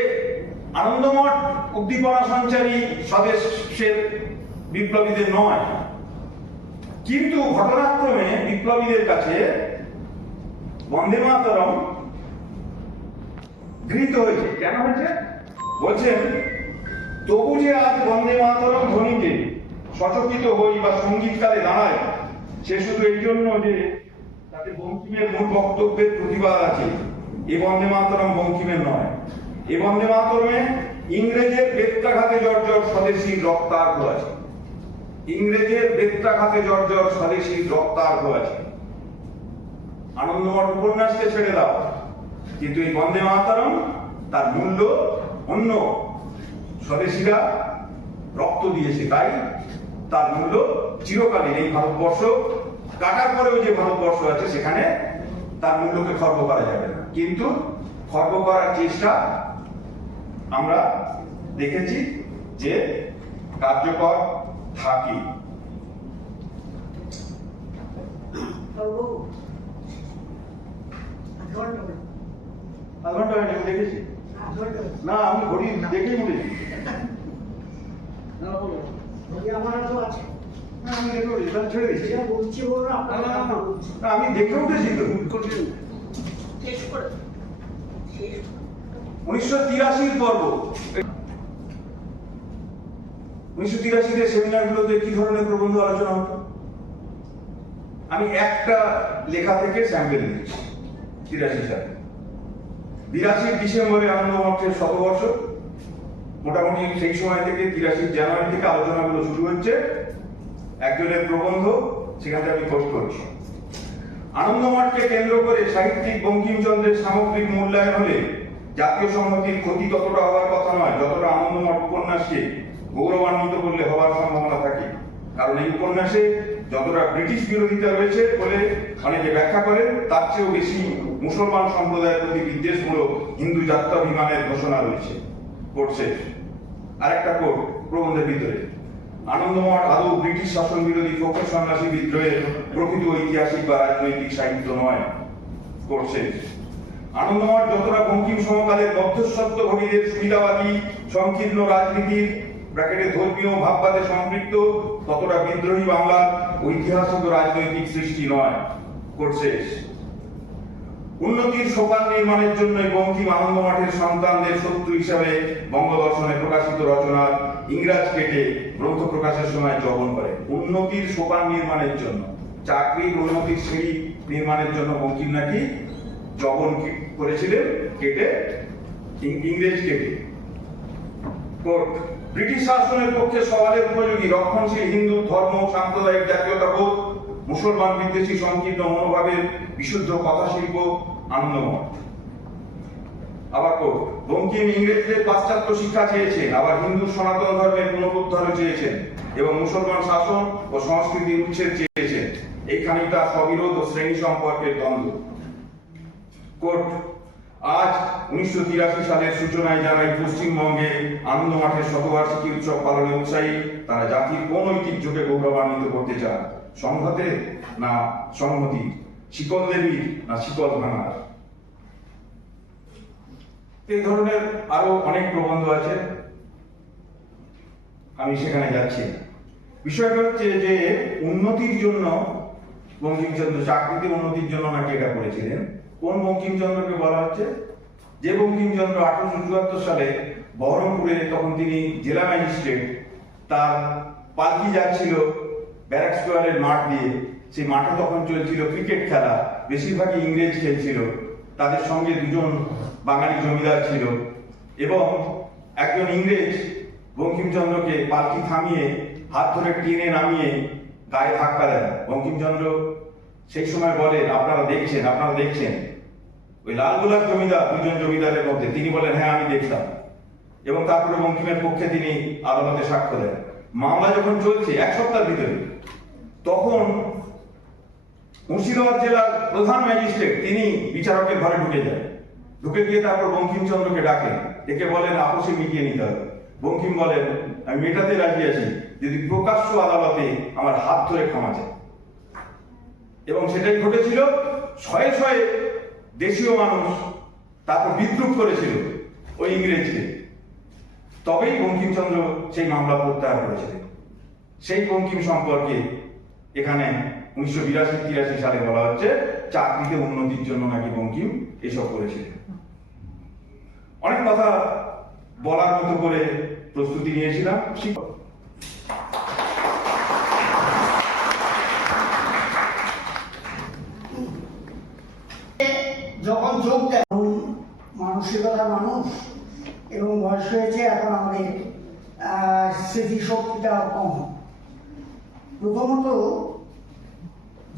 আনন্দমঠ উদ্দীপনা সঞ্চারী স্বদেশের বিপ্লবীদের নয়, কিন্তু ঘটনাক্রমে বিপ্লবীদের কাছে বন্দে মাতরম গৃহীত হয়েছে। কেন হয়েছে? বলছেন, তবু যে আজ বন্দে মাতরম ধ্বনিতে সচকিত হই বা সঙ্গীতকালে দাঁড়ায়, সে শুধু এই জন্য যে তাতে বঙ্কিমের মূল বক্তব্যের প্রতিবাদ আছে। এ বন্দে মাতরম বঙ্কিমের নয়, এ বন্দে মাতরমে ইংরেজের বেত্রাঘাতে জর্জর স্বদেশী রক্তার্ঘ আছে। ইংরেজের বেত্রাঘাতে জর্জর স্বদেশী রক্তার্ঘ আছে। আনন্দমঠ উপন্যাসকে ছেড়ে দাও, কিন্তু এই বন্দে মাতরম তার মূল্য অন্য। স্বদেশীরা রক্ত দিয়েছে, তাই তার মূল্য চিরকালীন। এই ভারতবর্ষ কাটার পরেও যে ভারতবর্ষ আছে, সেখানে তার মূল্যকে খর্ব করা যাবে না। কিন্তু খর্ব করার চেষ্টা আমরা দেখেছি যে কার্যকর থাকি। আধ ঘন্টা হয়নি, আমি দেখেছি। না, আমি ঘড়ি দেখেই উঠেছি। আমি দেখে উঠেছি, ছেড়ে দিচ্ছি। আমি দেখে উঠেছি তো। 1983 পর্ব। 1983-তে সেমিনারগুলোতে কি ধরনের প্রবন্ধ আলোচনা হতো? আমি একটা লেখা থেকে স্যাম্পল দিচ্ছি। 83 সালে 82 ডিসেম্বরে আনন্দ মঠের শতবর্ষ, মোটামুটি সেই সময় থেকে 83 জানুয়ারি থেকে আলোচনাগুলো শুরু হচ্ছে। একজনের প্রবন্ধ সেখানে আমি কোট করছি। আনন্দ মঠকে কেন্দ্র করে সাহিত্যিক বঙ্কিমচন্দ্রের সামগ্রিক মূল্যায়ন হলে জাতীয় সংহতির ক্ষতি ততটা হওয়ার কথা নয় যতটা আনন্দ মঠ উপন্যাসকে গৌরবান্বিত করলে হওয়ার সম্ভাবনা থাকে। কারণ এই উপন্যাসে যতটা ব্রিটিশ বিরোধিতা রয়েছে বলে অনেকে ব্যাখ্যা করেন, তার চেয়েও বেশি মুসলমান সম্প্রদায়ের প্রতি বিদ্বেষমূলক হিন্দু জাত্যাভিমানের ঘোষণা রয়েছে। করছে আরেকটা কোট প্রবন্ধের ভিতরে, আনন্দমঠ আদৌ ব্রিটিশ শাসন বিরোধী ফকির সন্ন্যাসী বিদ্রোহের প্রকৃত ঐতিহাসিক বা রাজনৈতিক সাহিত্য নয়। করছে আনন্দমঠ যতটা বঙ্কিম সমকালের মধ্যস্বত্ব ভোগীদের সুবিধাবাদী সংকীর্ণ রাজনীতির ব্র্যাকেটে ধর্মীয় ভাববাদে সম্পৃক্ত, ততটা বিদ্রোহী বাংলার ঐতিহাসিক ও রাজনৈতিক সৃষ্টি নয়। করছে উন্নতির সোপান নির্মাণের জন্যই বঙ্কিম আনন্দ মঠের সন্তানদের শত্রু হিসাবে বঙ্গদর্শনে প্রকাশিত রচনার ইংরাজ কেটে গ্রন্থ প্রকাশের সময় জবন করে। উন্নতির সোপান নির্মাণের জন্য, চাকরির উন্নতির সিঁড়ি নির্মাণের জন্য বঙ্কিম নাকি জবন করেছিলেন, কেটে ইংরেজ কেটে। ব্রিটিশ শাসনের পক্ষে সওয়ালের উপযোগী রক্ষণশীল হিন্দু ধর্ম, সাম্প্রদায়িক জাতীয়তাবোধ, মুসলমান বিদ্বেষী সংকীর্ণ মনোভাবের বিশুদ্ধ কথাশিল্প আনন্দমঠ। আবার বঙ্কিম ইংরেজদের পাশ্চাত্য শিক্ষা চেয়েছেন, আবার হিন্দু সনাতন ধর্মের পুনরুদ্ধার চেয়েছেন এবং মুসলমান শাসন ও সংস্কৃতির উচ্ছেদ চেয়েছেন। এইখানেই তার স্ববিরোধ ও শ্রেণী সম্পর্কের দ্বন্দ্ব। আজ 1983 সালের সূচনায় যারা এই পশ্চিমবঙ্গে আনন্দ মঠের শতবার্ষিকী উৎসব পালনে উৎসাহী, তারা জাতির কোন ঐতিহ্যকে গৌরবান্বিত করতে চান? সংহতে না সংহতি, শিকল দেবী না শিকল ভাঙার? এই ধরনের আরো অনেক প্রবন্ধ আছে, আমি সেখানে যাচ্ছি। বিষয়টা হচ্ছে যে উন্নতির জন্য বঙ্কিমচন্দ্র, চাকরিতে উন্নতির জন্য নাকি এটা করেছিলেন। কোন বঙ্কিমচন্দ্রকে বলা হচ্ছে? যে বঙ্কিমচন্দ্র 1874 সালে বহরমপুরে, তখন তিনি জেলা ম্যাজিস্ট্রেট, তার পালকি যাচ্ছিল ব্যারাক স্কোয়ারের মাঠ দিয়ে, সেই মাঠে তখন চলছিল ক্রিকেট খেলা, বেশিরভাগই ইংরেজ খেলছিল, তাদের সঙ্গে দুজন বাঙালি জমিদার ছিল এবং একজন ইংরেজ বঙ্কিমচন্দ্রকে পালকি থামিয়ে হাত ধরে টেনে নামিয়ে গায়ে ধাক্কা দেন। বঙ্কিমচন্দ্র সেই সময় বলেন, আপনারা দেখছেন। ওই লালগোলাপ জমিদার, দুজন জমিদারের মধ্যে, তিনি বলেন হ্যাঁ আমি দেখলাম, এবং তারপরে বঙ্কিমের পক্ষে তিনি আদালতে সাক্ষ্য দেন। মামলা যখন চলছে 1 সপ্তাহের ভিতরে, তখন মুর্শিদাবাদ জেলার প্রধান ম্যাজিস্ট্রেট তিনি বিচারকের ঘরে ঢুকে গিয়ে তারপর বঙ্কিমচন্দ্রকে ডাকেন, ডেকে বলেন আপোষে মিটিয়ে নিতে হবে। বঙ্কিম বলেন আমি মেটাতে রাজি আছি যদি প্রকাশ্য আদালতে আমার হাত ধরে ক্ষমা চায়। এবং সেটাই ঘটেছিল। শয়ে শয়ে দেশীয় মানুষ তারপর বিদ্রুপ করেছিল ওই ইংরেজকে, তবেই বঙ্কিমচন্দ্র সেই মামলা প্রত্যাহার করেছিলেন। সেই বঙ্কিম সম্পর্কে এখানে 1982-83 সালে বলা হচ্ছে চাকরিতে উন্নতির জন্য নাকি বঙ্কিম এসব করেছিলেন। অনেক কথা বলার মতো করে প্রস্তুতি নিয়েছিলাম। যখন যোগ দেয় মানসিকতার মানুষ এবং বয়স হয়েছে, এখন আমাদের স্মৃতিশক্তিটা কম। প্রথমত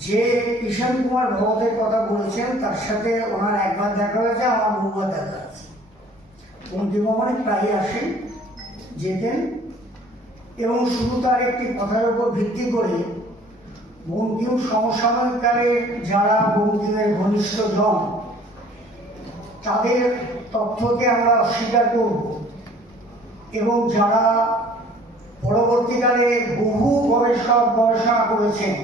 যে কিষাণ কুমার ভগতের কথা বলেছেন, তার সাথে ওনার একবার দেখা হয়েছে, আমার বহুবার দেখা আছে। বঙ্কিমমণি প্রায় আসেন, যেতেন, এবং শুধু তার একটি কথার উপর ভিত্তি করে বঙ্কিম সমসাময়িককালের যারা বঙ্কিমের ঘনিষ্ঠ জন, তাদের তথ্যকে আমরা অস্বীকার করব, এবং যারা পরবর্তীকালে বহু গবেষণা করেছেন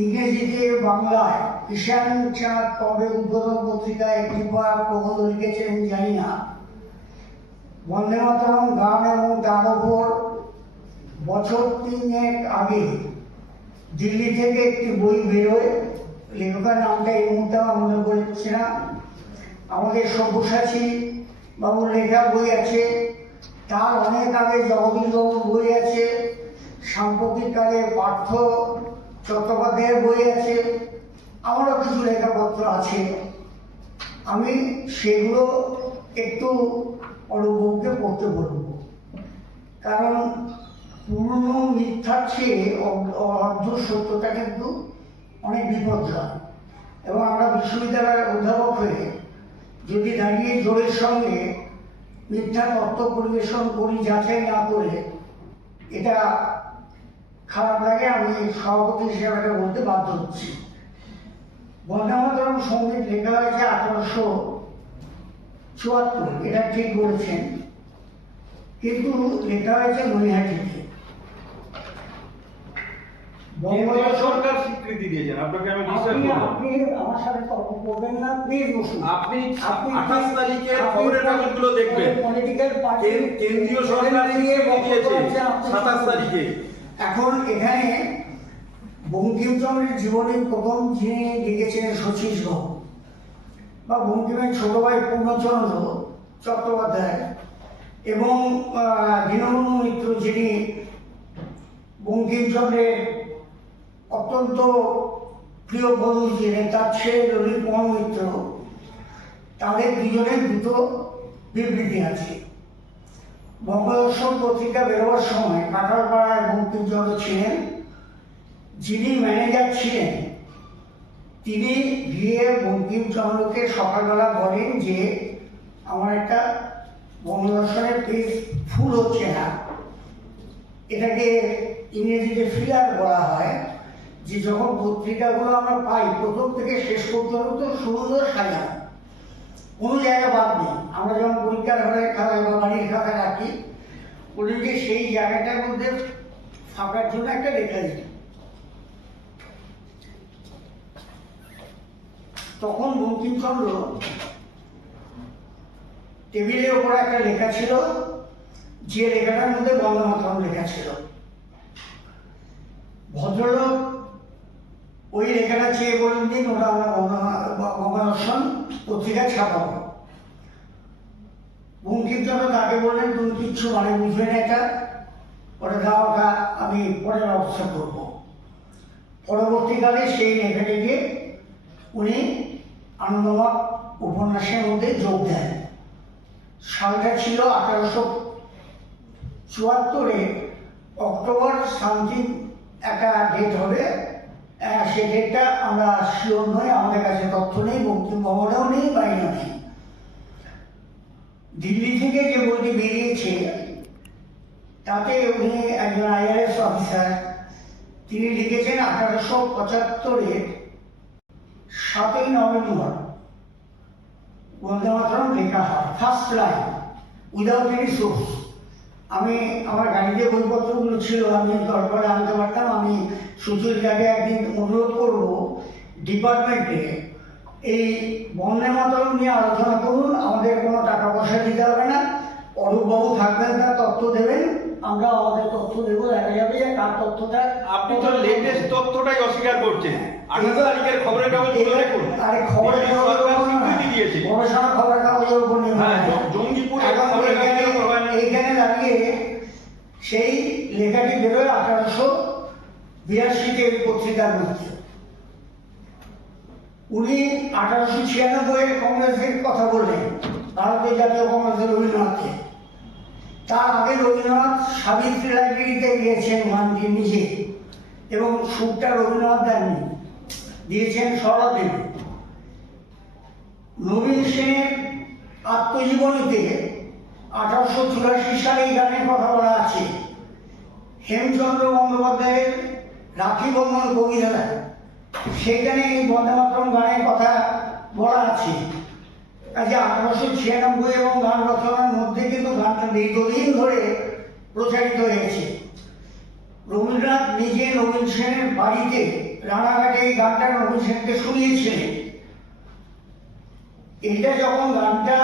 ইংরেজিতে বাংলায়, কিষাণ চাঁদ কবে উদ্বোধন পত্রিকায় একটি প্রবন্ধ লিখেছেন জানি না, বন্দে মাতরম গান, এবং তার উপর বছর 3 আগে দিল্লি থেকে একটি বই বেরোয়, লেখকের নামটা এই মুহূর্তে আমার মনে পড়ছে না। আমাদের সব্যসাচী বাবুর লেখা বই আছে, তার অনেক আগে জগদীশ বাবুর বই আছে, সাম্প্রতিককালে পার্থ চট্টোপাধ্যায়ের বই আছে, আমারও কিছু লেখাপত্র আছে। আমি সেগুলো একটু অরূপকে পড়তে বলব, কারণ পুরনো মিথ্যার চেয়ে অর্ধ সত্যতা কিন্তু অনেক বিপজ্জনক। এবং আমরা বিশ্ববিদ্যালয়ের অধ্যাপক হয়ে যদি দাঁড়িয়ে জোরের সঙ্গে মিথ্যা তত্ত্ব পরিবেশন করি যাচাই না করে, এটা খারাপ লাগে। আমি সভাপতি হিসেবে এটা বলতে বাধ্য হচ্ছি। বন্দে মাতরম সঙ্গীত লেখা হয়েছে 1874, এটা ঠিক বলেছেন, কিন্তু লেখা হয়েছে নৈহাটিতে। কেন্দ্রীয় সরকার স্বীকৃতি দিয়েছেন, আপনাকে আমি বিশ্বাস করব। আপনি আমার সাথে তর্ক করবেন না, প্লিজ বসুন। আপনি 28 তারিখে খবরের কাগজগুলো দেখবেন। পলিটিক্যাল পার্টি কেন্দ্রীয় সরকার স্বীকৃতি দিয়েছে 27 তারিখে। এখন এখানে বঙ্কিমচন্দ্রের জীবনের প্রথম যিনি লিখেছিলেন শচীশবাবু, বা বঙ্কিমের ছোট ভাই পূর্ণচন্দ্র চট্টোপাধ্যায়, এবং দীনবন্ধু মিত্র যিনি বঙ্কিমচন্দ্রের অত্যন্ত প্রিয় বন্ধু ছিলেন, তার ছেলে ললিত মোহন মিত্র, তাদের দুজনের দুটো বিবৃতি আছে। বঙ্গদর্শন পত্রিকা বেরোবার সময় কাঁঠালপাড়ায় বঙ্কিমচন্দ্র ছিলেন, যিনি ম্যানেজার ছিলেন তিনি গিয়ে বঙ্কিমচন্দ্রকে সকালবেলা বলেন যে আমার একটা বঙ্গদর্শনের পেজ ফুল হচ্ছে না। এটাকে ইংরেজিতে ফিলার বলা হয়, যে যখন পত্রিকাগুলো আমরা পাই প্রথম থেকে শেষ পর্যন্ত সুন্দর সাজানো, কোনো জায়গা বাদ নেই। আমরা যেমন পরীক্ষার হলে খাতায় বা বাড়ির খাতায় রাখি, বলি যে সেই জায়গাটার মধ্যে ফাঁকার জন্য একটা লেখা দিই। তখন বঙ্কিমচন্দ্র টেবিলের ওপর একটা লেখা ছিল, যে লেখাটার মধ্যে বন্দে মাতরম লেখা ছিল। ভদ্রলোক ওই লেখাটা চেয়ে বলেন দিন, ওটা আমরা বঙ্গদর্শন পত্রিকা ছাপাবো। বঙ্কিমচন্দ্র তাকে বললেন তুমি কিচ্ছু মানে বুঝবে না, এটা ওটা দাও, ওটা আমি পরে ব্যবস্থা করব। পরবর্তীকালে সেই লেখাটিকে উনি আনন্দমঠ উপন্যাসের মধ্যে যোগ দেন। সালটা ছিল 1874 অক্টোবর সামথিং একটা ডেট হবে, সে ডেটটা আমরা শিওর নই, আমাদের কাছে তথ্য নেই, বঙ্কিমভবনেও নেই, বাইরেও নেই। দিল্লি থেকে যে বইটি বেরিয়েছে তাতে উনি একজন IRS অফিসার, তিনি লিখেছেন 1875 7ই নভেম্বর বন্দে মাতরম লেখা হয়, first line, without any source. আমি আমার গাড়িতে বইপত্রগুলো ছিল, আমি দরকারে আনতে পারতাম। আমি সুচরিতাকে একদিন অনুরোধ করব ডিপার্টমেন্টে এই বন্দে মাতরম নিয়ে আলোচনা করুন, আমাদের কোনো টাকা পয়সা দিতে হবে না, অরূপবাবু থাকবেন, তার তথ্য দেবেন, আমরা আমাদের তথ্য দেবো, দেখা যাবে যে কার তথ্যটা। আপনি তো লেটেস্ট তথ্যটাই অস্বীকার করছেন। 28 তারিখের খবরের কাগজগুলো দেখুন। আরে খবরের স্বীকৃতি দিয়েছে, গবেষণা খবরের কাগজের উপর হ্যাঁ, জঙ্গিপুর খবরের কাগজের উপর হয় না। এইখানে দাঁড়িয়ে সেই লেখাটি বেরোয় 1882 পত্রিকার মধ্যে। উনি 1896 কংগ্রেসের কথা বললেন, ভারতীয় জাতীয় কংগ্রেসের রবীন্দ্রনাথকে। তার আগে রবীন্দ্রনাথ সাবিত্রী লাইব্রেরিতে গিয়েছেন গান্ধী নিজে, এবং সুরটা রবীন্দ্রনাথ দেননি, দিয়েছেন সরলা দেবী। নবীন সেনের আত্মজীবনীতে 1884 সালে এই গানের কথা বলা আছে। হেমচন্দ্র বন্দ্যোপাধ্যায়ের রাখি বন্ধন কবিতা, সেখানে এই বন্দে মাতরম গানের কথা বলা আছে। কাজে 1896 এবং গান রচনার মধ্যে কিন্তু গানটা দীর্ঘদিন ধরে প্রচারিত হয়েছে। রবীন্দ্রনাথ নিজে নবীন সেনের বাড়িতে রানাঘাটে এই গানটা নবীন সেনকে শুনিয়েছিলেন। এটা যখন গানটা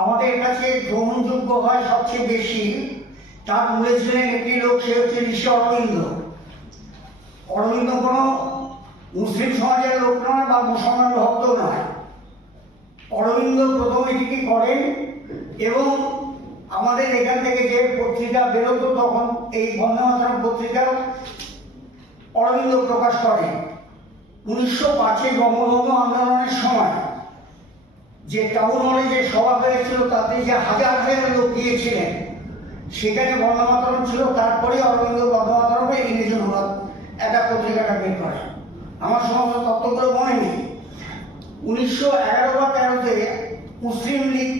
আমাদের কাছে গ্রহণযোগ্য হয় সবচেয়ে বেশি, তার মূলে ছিলেন একটি লোক, সে হচ্ছে ঋষি অরবিন্দ। অরবিন্দ কোনো মুসলিম সমাজের লোক নয় বা মুসলমান ভক্ত নয়। অরবিন্দ প্রথম এটিকে করেন, এবং আমাদের এখান থেকে যে পত্রিকা বেরোতো তখন এই বন্দে মাতরম পত্রিকা অরবিন্দ প্রকাশ করেন। 1905 বঙ্গভঙ্গ আন্দোলনের সময় যে টাউন হলে যে সভা হয়েছিল তাতে যে হাজার হাজার লোক গিয়েছিলেন, সেখানে বন্দে মাতরম ছিল। তারপরে অরবিন্দ বন্দে মাতরমে ইংরেজি অনুবাদ একটা পত্রিকাটা বের করে। আমার সমস্ত তত্ত্বগুলো মনে নেই। 1911 বা 13-তে মুসলিম লীগ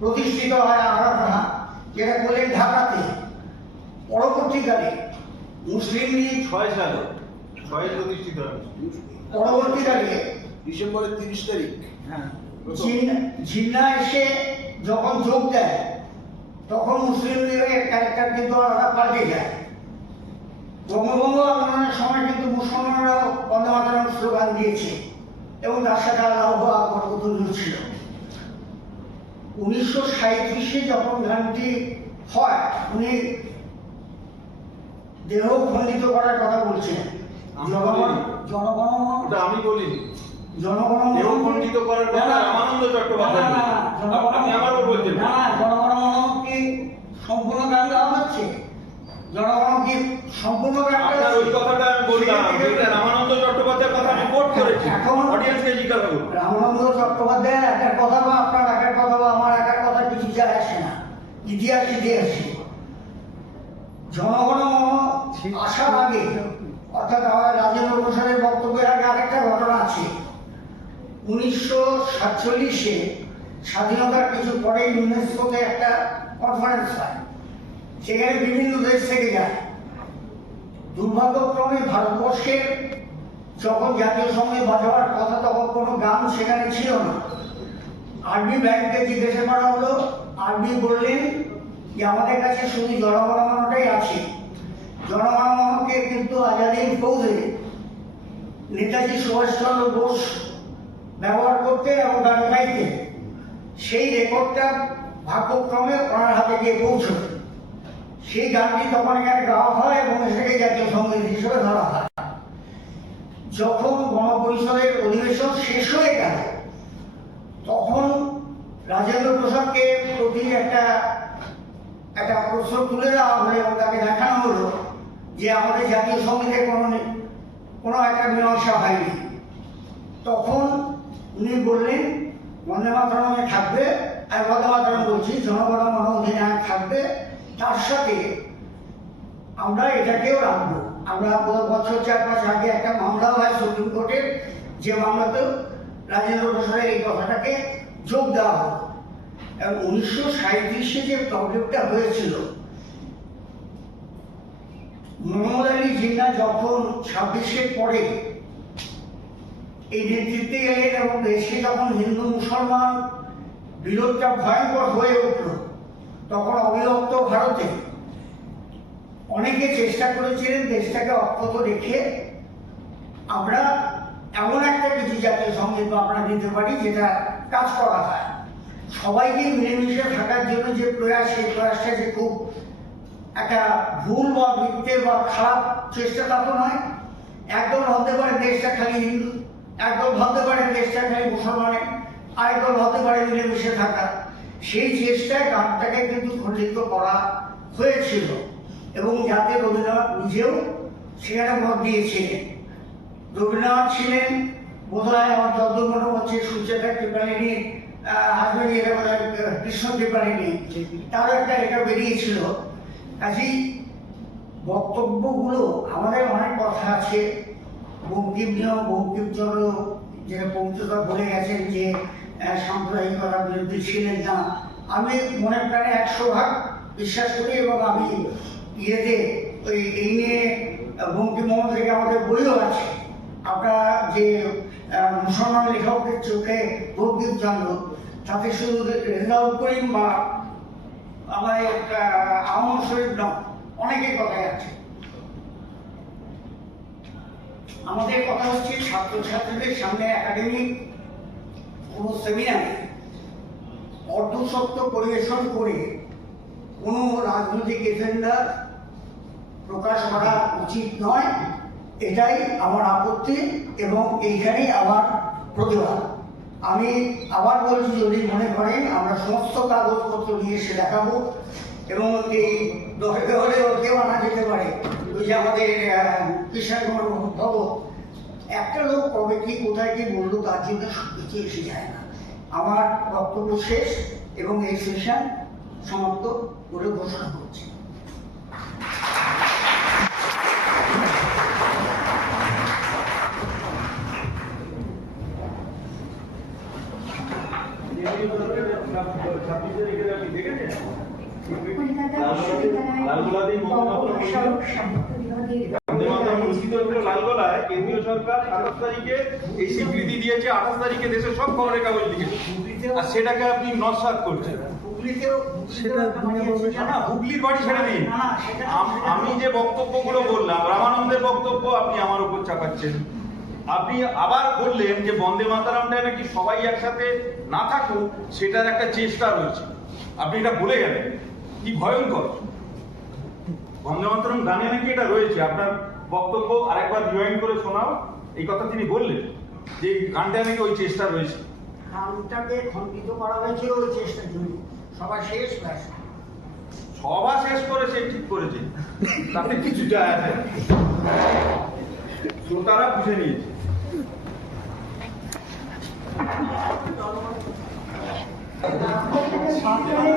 প্রতিষ্ঠিত হয় আরাফা, যেটা করলেন ঢাকাতে। পরবর্তীকালে মুসলিম লীগ 6 সালে 6 প্রতিষ্ঠিত হয়। পরবর্তীকালে ডিসেম্বরের 30 তারিখ। হ্যাঁ, জিন্না এসে যখন যোগ দেয়, তখন মুসলিম লীগের ক্যারেক্টার কিন্তু আলাদা পাল্টে যায়। বঙ্গভঙ্গ আন্দোলনের সময় কিন্তু মুসলমানরাও বন্দে মাতরম স্লোগান দিয়েছে এবং তার সাথে আল্লাহু আকবার তুল্য ছিল। 1937-এ যখন গানটি হয়, উনি দেহ খণ্ডিত করার কথা বলছেন। ওটা আমি বলিনি। জনগণ দেহ খণ্ডিত করার কথা রামানন্দ চট্টোপাধ্যায় বলেছেন। আপনি আবারও বলছেন। না, জনগণ কি সম্পূর্ণ গান গাওয়া হচ্ছে? জনগণ কি সম্পূর্ণ গান গাওয়া আপনার ওই কথাটা আমি বললাম, এটা রামানন্দ চট্টোপাধ্যায়ের কথা আমি কোট করেছি। এখন অডিয়েন্সকে জিজ্ঞাসা করুন। রামানন্দ চট্টোপাধ্যায়ের একার কথা বা আপনার একার কথা বা আমার একার কথা কিছু যায় আসে না। ইতিহাস ইতিহাসই। জনগণ আসার আগে, অর্থাৎ আমার রাজেন্দ্র প্রসাদের বক্তব্যের আগে আরেকটা ঘটনা আছে। 1947-এ স্বাধীনতার কিছু পরে ইউনেস্কোতে একটা কনফারেন্স হয়, সেখানে বিভিন্ন দেশ থেকে যায়। দুর্ভাগ্যক্রমে ভারতবর্ষের যখন জাতীয় সঙ্গীত বাজাবার কথা, তখন কোনো গান সেখানে ছিল না। আরবি ব্যাংককে জিজ্ঞাসা করা হলো, আরবি বললেন যে আমাদের কাছে শুধু জনগণমনটাই আছে। জনগণমনকে কিন্তু আজাদিন ফৌজে নেতাজি সুভাষচন্দ্র বোস ব্যবহার করতে এবং গান গাইতে, সেই রেকর্ডটা ভাগ্যক্রমে ওনার হাতে গিয়ে পৌঁছল। সেই গানটি তখন এখানে গাওয়া হয় এবং সেটাকে জাতীয় সঙ্গীত হিসেবে ধরা হয়। যখন গণপরিষদের অধিবেশন শেষ হয়ে গেল, তখন রাজেন্দ্র প্রসাদকে প্রতি একটা প্রশ্ন তুলে দেওয়া হলো এবং তাকে দেখানো হলো যে আমাদের জাতীয় সঙ্গীতে কোনো একটা মীমাংসা হয়নি। তখন উনি বললেন বন্দে মাতরমে থাকবে, আর বন্দে মাতরম বলছি জনগণ মন অধিনায়ক থাকবে, তার সাথে আমরা এটাকেও রাখবো। আমরা বছর 4-5 আগে একটা মামলা হয় সুপ্রিম কোর্টের, যে মামলাতেও রাজেন্দ্র প্রসাদের এই কথাটাকে যোগ দেওয়া হলো। এবং 1937-এ যে প্রবলেমটা হয়েছিল, মোহাম্মদ আলী জিন্না যখন 26-এর পরে এই নেতৃত্বে গেলেন এবং দেশে যখন হিন্দু মুসলমান বিরোধটা ভয়ঙ্কর হয়ে উঠল, তখন অবিভক্ত ভারতে অনেকে চেষ্টা করেছিলেন দেশটাকে অক্ষত রেখে আমরা এমন একটা কিছু জাতীয় সঙ্গীত আমরা দিতে পারি যেটা কাজ করা হয়। সবাইকে মিলেমিশে থাকার জন্য যে প্রয়াস, সেই প্রয়াসটা যে খুব একটা ভুল বা মিথ্যে বা খারাপ চেষ্টা তা তো নয়। একদল ভাবতে পারে দেশটা খালি হিন্দু, একদল ভাবতে পারে দেশটা খালি মুসলমানের, আরেকদল ভাবতে পারে মিলেমিশে থাকা। সেই চেষ্টায় গানটাকে কিন্তু খণ্ডিত করা হয়েছিল এবং যাতে রবীন্দ্রনাথ নিজেও সেখানে মত দিয়েছিলেন। রবীন্দ্রনাথ ছিলেন বোধহয়, আমার যতদূর মনে হচ্ছে, সুচেতা কৃপালিনী হাজবেন্ড, কৃষ্ণ কৃপালিনী, তারও একটা লেখা বেরিয়েছিল। কাজেই বক্তব্যগুলো আমাদের অনেক কথা আছে। বঙ্কিমচন্দ্র যেটা পৌঁছতা বলে গেছেন যে সাম্প্রদায়িকতার বিরুদ্ধে ছিলেন না। আমি মনে প্রাণে 100% বিশ্বাস করি এবং আমি এই নিয়ে বঙ্কিমমোহন থেকে আমাদের বইও আছে। আপনারা যে মুসলমান লেখকের চোখে বঙ্কিমচন্দ্র, তাতে শুধু রেজাউল করিম বা আমাদের আহমদ শরীফ নয়, অনেকের কথাই আছে। আমাদের কথা হচ্ছে ছাত্রছাত্রীদের সামনে একাডেমিক কোনো সেমিনারে অর্ধসত্য পরিবেশন করে কোনো রাজনৈতিক এজেন্ডা প্রকাশ করা উচিত নয়, এটাই আমার আপত্তি এবং এইখানেই আমার প্রতিবাদ। আমি আবার বলছি, যদি মনে করেন আমরা সমস্ত কাগজপত্র নিয়ে এসে দেখাবো এবং এই দশকে হলে কেউ আনা যেতে পারে। ওই যে আমাদের কৃষ্ণ কুমার ভগত, একটা লোক কবে কি কোথায় কি বললো তার জন্য সব কিছু এসে যায় না। আমার বক্তব্য শেষ এবং এই সেশন সমাপ্ত বলে ঘোষণা করছি। লালগোলায় কেন্দ্রীয় সরকার 27 তারিখে এই স্বীকৃতি দিয়েছে, 28 তারিখে দেশের সব খবরের কাগজ লিখেছে, আর সেটাকে আপনি নস্যাৎ করছেন। না, হুগলির বাড়ি ছেড়ে দিন। আমি যে বক্তব্যগুলো বললাম, রামানন্দের বক্তব্য আপনি আমার উপর চাপাচ্ছেন। আপনি আবার বললেন যে বন্দে মাতরমটা নাকি সবাই একসাথে না থাকুক, সেটার একটা চেষ্টা রয়েছে। আপনি এটা বলে গেলেন, কি ভয়ঙ্কর! বন্দে মাতরম গানে নাকি এটা রয়েছে। আপনার বক্তব্য আরেকবার রিওয়াইন্ড করে শোনাও। এই কথা তিনি বললেন যে গানটা নাকি ওই চেষ্টা রয়েছে। গানটাকে খণ্ডিত করা হয়েছিল ওই চেষ্টার জন্য। সবার শেষ ব্যাস। সভা শেষ করে সে ঠিক করেছে, তাতে কিছু যায় আসে না। শ্রোতারা বুঝে নিয়েছে। সরকারের